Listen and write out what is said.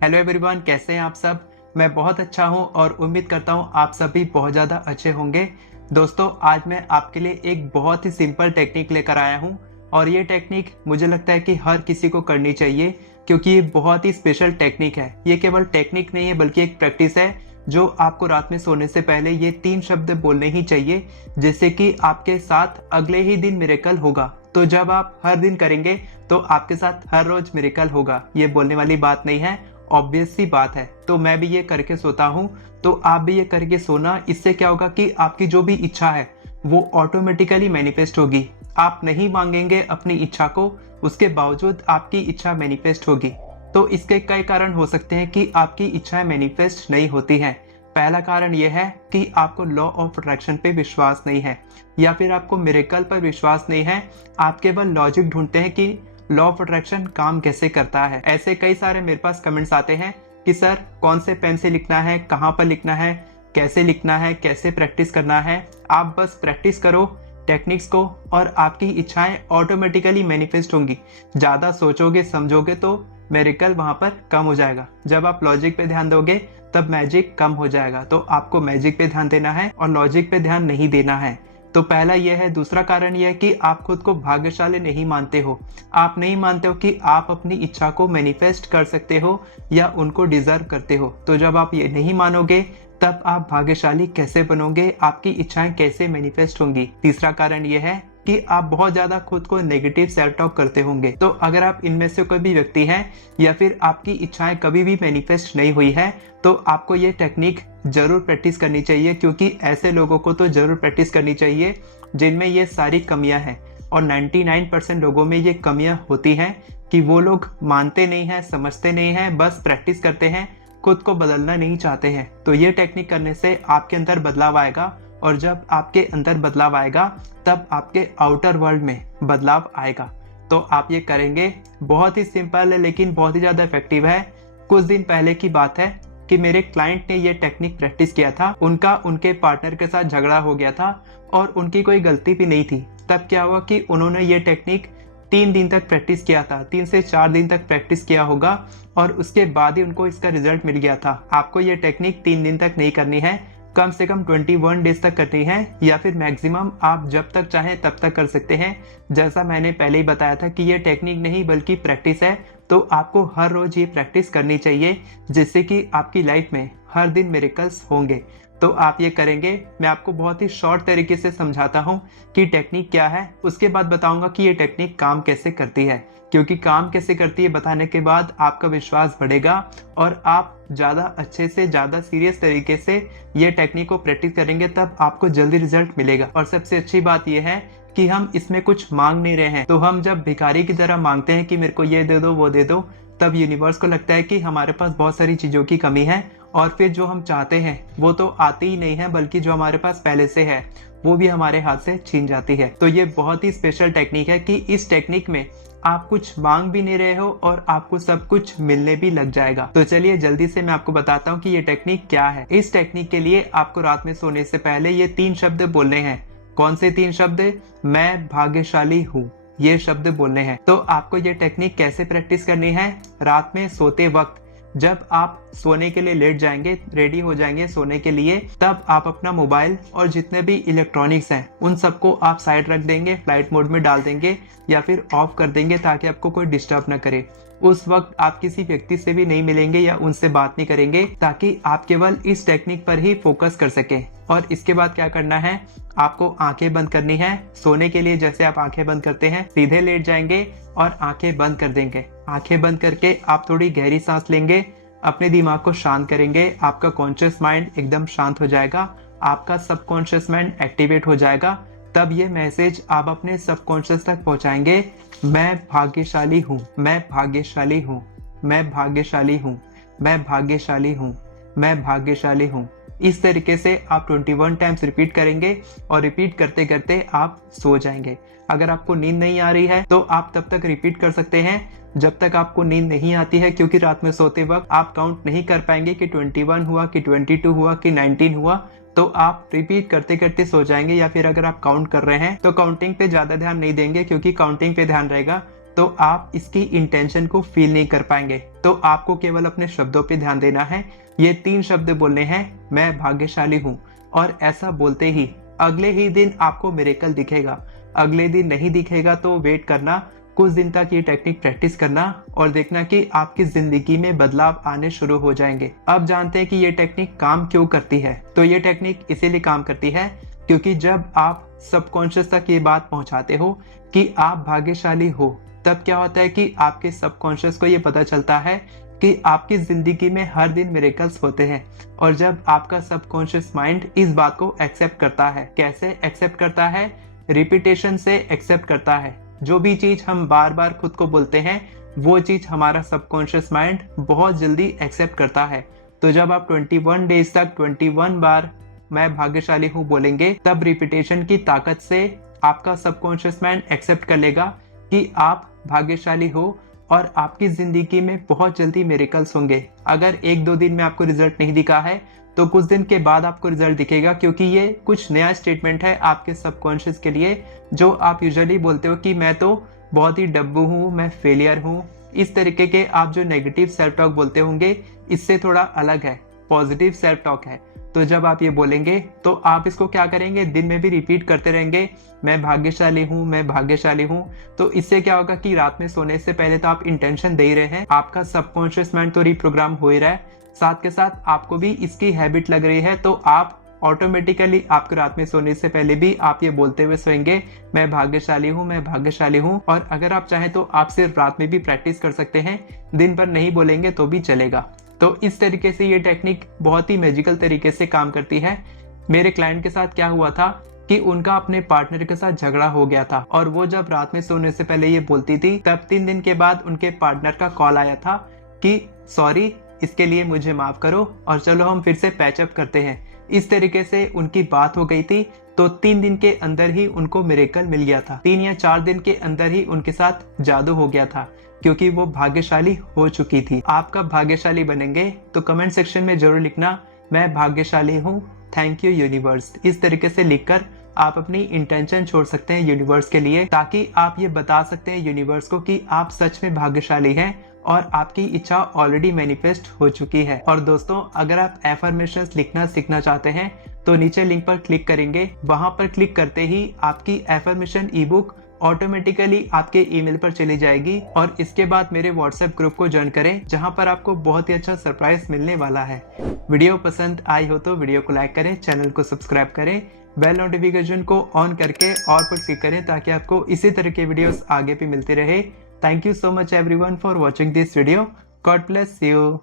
Hello everyone, कैसे हैं आप सब। मैं बहुत अच्छा हूं और उम्मीद करता हूं आप सभी बहुत ज़्यादा अच्छे होंगे। दोस्तों, आज मैं आपके लिए एक बहुत ही सिंपल टेक्निक लेकर आया हूं और ये टेक्निक मुझे लगता है कि हर किसी को करनी चाहिए क्योंकि ये बहुत ही स्पेशल टेक्निक है। ये केवल टेक्निक नहीं है बल्कि एक प्रैक्टिस है जो आपको रात में सोने से पहले ये 3 शब्द बोलने ही चाहिए, जिससे कि आपके साथ अगले ही दिन मिरेकल होगा। तो जब आप हर दिन करेंगे तो आपके साथ हर रोज मिरेकल होगा। ये बोलने वाली बात नहीं है, ऑब्वियस सी बात है। तो मैं भी ये करके सोता हूँ, तो आप भी ये करके सोना। इससे क्या होगा कि आपकी जो भी इच्छा है वो ऑटोमेटिकली मैनिफेस्ट होगी। आप नहीं मांगेंगे अपनी इच्छा को, उसके बावजूद आपकी इच्छा मैनिफेस्ट होगी। तो इसके कई कारण हो सकते हैं कि आपकी इच्छाएं मैनिफेस्ट नहीं होती हैं। पहला कारण यह है कि आपको लॉ ऑफ अट्रैक्शन पे विश्वास नहीं है, या फिर आपको मिरेकल पर विश्वास नहीं है। आप केवल लॉजिक ढूंढते हैं कि लॉ ऑफ अट्रैक्शन काम कैसे करता है। ऐसे कई सारे मेरे पास कमेंट्स आते हैं कि सर, कौन से पेन से लिखना है, कहाँ पर लिखना है, कैसे लिखना है, कैसे प्रैक्टिस करना है। आप बस प्रैक्टिस करो टेक्निक्स को और आपकी इच्छाएं ऑटोमेटिकली मैनिफेस्ट होंगी। ज़्यादा सोचोगे समझोगे तो मिरेकल वहाँ पर कम हो जाएगा। जब आप लॉजिक पे ध्यान दोगे तब मैजिक कम हो जाएगा। तो आपको मैजिक पे ध्यान देना है और लॉजिक पे ध्यान नहीं देना है। तो पहला यह है। दूसरा कारण यह है कि आप खुद को भाग्यशाली नहीं मानते हो। आप नहीं मानते हो कि आप अपनी इच्छा को मैनिफेस्ट कर सकते हो या उनको डिजर्व करते हो। तो जब आप ये नहीं मानोगे तब आप भाग्यशाली कैसे बनोगे, आपकी इच्छाएं कैसे मैनिफेस्ट होंगी। तीसरा कारण यह है कि आप बहुत ज्यादा खुद को नेगेटिव सेल्फ टॉक करते होंगे। तो अगर आप इनमें से कोई भी व्यक्ति हैं या फिर आपकी इच्छाएं कभी भी मैनिफेस्ट नहीं हुई है तो आपको ये टेक्निक जरूर प्रैक्टिस करनी चाहिए, क्योंकि ऐसे लोगों को तो जरूर प्रैक्टिस करनी चाहिए जिनमें ये सारी कमियां हैं। और 99% लोगों में ये कमियां होती हैं कि वो लोग मानते नहीं हैं, समझते नहीं हैं, बस प्रैक्टिस करते हैं, खुद को बदलना नहीं चाहते हैं। तो ये टेक्निक करने से आपके अंदर बदलाव आएगा, और जब आपके अंदर बदलाव आएगा तब आपके आउटर वर्ल्ड में बदलाव आएगा। तो आप ये करेंगे। बहुत ही सिंपल है लेकिन बहुत ही ज़्यादा इफेक्टिव है। कुछ दिन पहले की बात है कि मेरे क्लाइंट ने ये टेक्निक प्रैक्टिस किया था। उनका उनके पार्टनर के साथ झगड़ा हो गया था और उनकी कोई गलती भी नहीं थी। तब क्या हुआ कि उन्होंने ये टेक्निक 3 दिन तक प्रैक्टिस किया था। 3 से 4 दिन तक प्रैक्टिस किया होगा और उसके बाद ही उनको इसका रिजल्ट मिल गया था। आपको ये टेक्निक 3 दिन तक नहीं करनी है, कम से कम 21 डेज तक करनी है, या फिर मैक्सिमम आप जब तक चाहें तब तक कर सकते हैं। जैसा मैंने पहले ही बताया था कि ये टेक्निक नहीं बल्कि प्रैक्टिस है। तो आपको हर रोज ये प्रैक्टिस करनी चाहिए, जिससे कि आपकी लाइफ में हर दिन मिरेकल्स होंगे। तो आप ये करेंगे। मैं आपको बहुत ही शॉर्ट तरीके से समझाता हूँ कि टेक्निक क्या है, उसके बाद बताऊंगा कि ये टेक्निक काम कैसे करती है। क्योंकि काम कैसे करती है बताने के बाद आपका विश्वास बढ़ेगा और आप ज़्यादा अच्छे से ज़्यादा सीरियस तरीके से ये टेक्निक को प्रैक्टिस करेंगे, तब आपको जल्दी रिजल्ट मिलेगा। और सबसे अच्छी बात यह है कि हम इसमें कुछ मांग नहीं रहे हैं। तो हम जब भिखारी की तरह मांगते हैं कि मेरे को ये दे दो वो दे दो, तब यूनिवर्स को लगता है कि हमारे पास बहुत सारी चीज़ों की कमी है और फिर जो हम चाहते हैं वो तो आती ही नहीं है, बल्कि जो हमारे पास पहले से है वो भी हमारे हाथ से छीन जाती है। तो ये बहुत ही स्पेशल टेक्निक है कि इस टेक्निक में आप कुछ मांग भी नहीं रहे हो और आपको सब कुछ मिलने भी लग जाएगा। तो चलिए जल्दी से मैं आपको बताता हूँ कि ये टेक्निक क्या है। इस टेक्निक के लिए आपको रात में सोने से पहले ये 3 शब्द बोलने हैं। कौन से 3 शब्द? मैं भाग्यशाली हूँ, ये शब्द बोलने हैं। तो आपको ये टेक्निक कैसे प्रैक्टिस करनी है? रात में सोते वक्त जब आप सोने के लिए लेट जाएंगे, रेडी हो जाएंगे सोने के लिए, तब आप अपना मोबाइल और जितने भी इलेक्ट्रॉनिक्स हैं उन सबको आप साइड रख देंगे, फ्लाइट मोड में डाल देंगे या फिर ऑफ कर देंगे ताकि आपको कोई डिस्टर्ब ना करे। उस वक्त आप किसी व्यक्ति से भी नहीं मिलेंगे या उनसे बात नहीं करेंगे, ताकि आप केवल इस टेक्निक पर ही फोकस कर सकें। और इसके बाद क्या करना है, आपको आंखें बंद करनी है। सोने के लिए जैसे आप आंखें बंद करते हैं, सीधे लेट जाएंगे और आंखें बंद कर देंगे। आंखें बंद करके आप थोड़ी गहरी सांस लेंगे, अपने दिमाग को शांत करेंगे। आपका कॉन्शियस माइंड एकदम शांत हो जाएगा, आपका सबकॉन्शियस माइंड एक्टिवेट हो जाएगा। तब ये मैसेज आप अपने सबकॉन्शियस तक पहुंचाएंगे, मैं भाग्यशाली हूँ, मैं भाग्यशाली हूँ, मैं भाग्यशाली हूँ, मैं भाग्यशाली हूँ, मैं भाग्यशाली हूँ। इस तरीके से आप 21 टाइम्स रिपीट करेंगे और रिपीट करते करते आप सो जाएंगे। अगर आपको नींद नहीं आ रही है तो आप तब तक रिपीट कर सकते हैं जब तक आपको नींद नहीं आती है, क्योंकि रात में सोते वक्त आप काउंट नहीं कर पाएंगे कि 21 हुआ कि 22 हुआ कि 19 हुआ। तो आप रिपीट करते करते सो जाएंगे। या फिर अगर आप काउंट कर रहे हैं तो काउंटिंग पे ज्यादा ध्यान नहीं देंगे, क्योंकि काउंटिंग पे ध्यान रहेगा तो आप इसकी इंटेंशन को फील नहीं कर पाएंगे। तो आपको केवल अपने शब्दों पे ध्यान देना है। ये 3 शब्द बोलने हैं, मैं भाग्यशाली हूँ, और ऐसा बोलते ही अगले ही दिन आपको मिरेकल दिखेगा। अगले दिन नहीं दिखेगा तो वेट करना, कुछ दिन तक ये टेक्निक प्रैक्टिस करना और देखना कि आपकी जिंदगी में बदलाव आने शुरू हो जाएंगे। अब जानते हैं कि ये टेक्निक काम क्यों करती है। तो ये टेक्निक इसीलिए काम करती है क्योंकि जब आप सबकॉन्शियस तक ये बात पहुंचाते हो कि आप भाग्यशाली हो, तब क्या होता है कि आपके सबकॉन्शियस को ये पता चलता है कि आपकी जिंदगी में हर दिन मिरेकल्स होते हैं। और जब आपका सबकॉन्शियस माइंड इस बात को एक्सेप्ट करता है, कैसे एक्सेप्ट करता है? रिपीटेशन से एक्सेप्ट करता है। जो भी चीज हम बार बार खुद को बोलते हैं, वो चीज हमारा सबकॉन्शियस माइंड बहुत जल्दी एक्सेप्ट करता है। तो जब आप 21 डेज तक 21 बार मैं भाग्यशाली हूँ बोलेंगे, तब रिपीटेशन की ताकत से आपका सबकॉन्शियस माइंड एक्सेप्ट कर लेगा कि आप भाग्यशाली हो और आपकी जिंदगी में बहुत जल्दी मिरेकल्स होंगे। अगर 1-2 दिन में आपको रिजल्ट नहीं दिखा है तो कुछ दिन के बाद आपको रिजल्ट दिखेगा, क्योंकि ये कुछ नया स्टेटमेंट है आपके सबकॉन्शियस के लिए। जो आप यूजुअली बोलते हो कि मैं तो बहुत ही डब्बू हूँ, मैं फेलियर हूँ, इस तरीके के आप जो नेगेटिव सेल्फ टॉक बोलते होंगे, इससे थोड़ा अलग है, पॉजिटिव सेल्फ टॉक है। तो जब आप ये बोलेंगे तो आप इसको क्या करेंगे, दिन में भी रिपीट करते रहेंगे, मैं भाग्यशाली हूँ, मैं भाग्यशाली हूँ। तो इससे क्या होगा कि रात में सोने से पहले तो आप इंटेंशन दे ही रहे हैं, आपका सबकॉन्शियस माइंड तो रिप्रोग्राम हो ही रहा है, साथ के साथ आपको भी इसकी हैबिट लग रही है। तो आप ऑटोमेटिकली आपको रात में सोने से पहले भी आप ये बोलते हुए सोएंगे, मैं भाग्यशाली हूँ, मैं भाग्यशाली हूँ। और अगर आप चाहें तो आप सिर्फ रात में भी प्रैक्टिस कर सकते हैं, दिन भर नहीं बोलेंगे तो भी चलेगा। तो इस तरीके से ये टेक्निक बहुत ही मैजिकल तरीके से काम करती है। मेरे क्लाइंट के साथ क्या हुआ था कि उनका अपने पार्टनर के साथ झगड़ा हो गया था, और वो जब रात में सोने से पहले ये बोलती थी, तब 3 दिन के बाद उनके पार्टनर का कॉल आया था कि सॉरी, इसके लिए मुझे माफ करो और चलो हम फिर से पैचअप करते हैं। इस तरीके से उनकी बात हो गई थी। तो 3 दिन के अंदर ही उनको मिरेकल मिल गया था। 3 या 4 दिन के अंदर ही उनके साथ जादू हो गया था, क्योंकि वो भाग्यशाली हो चुकी थी। आप कब भाग्यशाली बनेंगे तो कमेंट सेक्शन में जरूर लिखना, मैं भाग्यशाली हूँ, थैंक यू यूनिवर्स। इस तरीके से लिखकर आप अपनी इंटेंशन छोड़ सकते हैं यूनिवर्स के लिए, ताकि आप ये बता सकते हैं यूनिवर्स को कि आप सच में भाग्यशाली हैं और आपकी इच्छा ऑलरेडी मैनिफेस्ट हो चुकी है। और दोस्तों, अगर आप एफर्मेशंस लिखना सीखना चाहते हैं तो नीचे लिंक पर क्लिक करेंगे, वहां पर क्लिक करते ही आपकी एफर्मेशन ई बुक ऑटोमेटिकली आपके ईमेल पर चली जाएगी। और इसके बाद मेरे व्हाट्सएप ग्रुप को ज्वाइन करें, जहां पर आपको बहुत ही अच्छा सरप्राइज मिलने वाला है। वीडियो पसंद आई हो तो वीडियो को लाइक करें, चैनल को सब्सक्राइब करें, बेल नोटिफिकेशन को ऑन करके और पर क्लिक करें, ताकि आपको इसी तरह के वीडियोस आगे भी मिलते रहे। Thank you so much everyone for watching this video. God bless you.